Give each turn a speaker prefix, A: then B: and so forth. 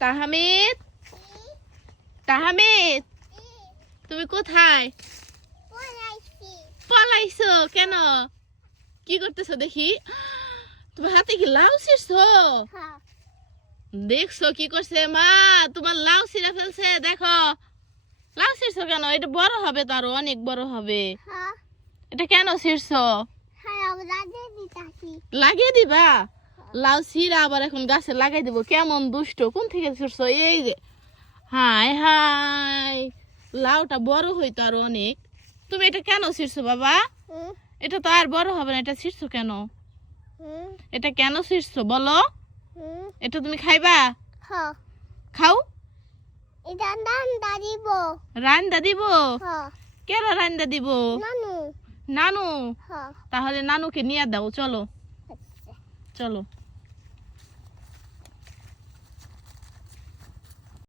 A: তাহমিদ? তাহমিদ? তুমি কোথায়? পলাইছো কেন? কি করতেছো দেখি? তোমার হাতে কি লাউ ছিড়ছো? দেখছ কি করছে মা? তোমার লাউ ছিঁড়ে ফেলছে দেখো। লাউ ছিড়ছো কেন? এটা বড় হবে তো আরও অনেক বড় হবে। এটা কেন ছিড়ছো? লাগিয়ে দিবা? লাউ ছিঁড়া আবার এখন গাছে লাগাই দিব। কেমন দুষ্ট? কোন থেকে ছিড়ছো এই যে হাই হাই। লাউটা বড় হইতো আর অনেক। তুমি এটা কেন ছিড়ছো বাবা? এটা তো আর বড় হবে না এটা ছিড়ছো কেন? এটা কেন ছিড়ছো বলো? এটা তুমি খাইবা? খাও?
B: এটা দান দাঁড়িব
A: রান্দা দিব? কেন রান্দা দিব?
B: নানু।
A: নানু? তাহলে নানুকে নিয়ে দাও চলো। চলো।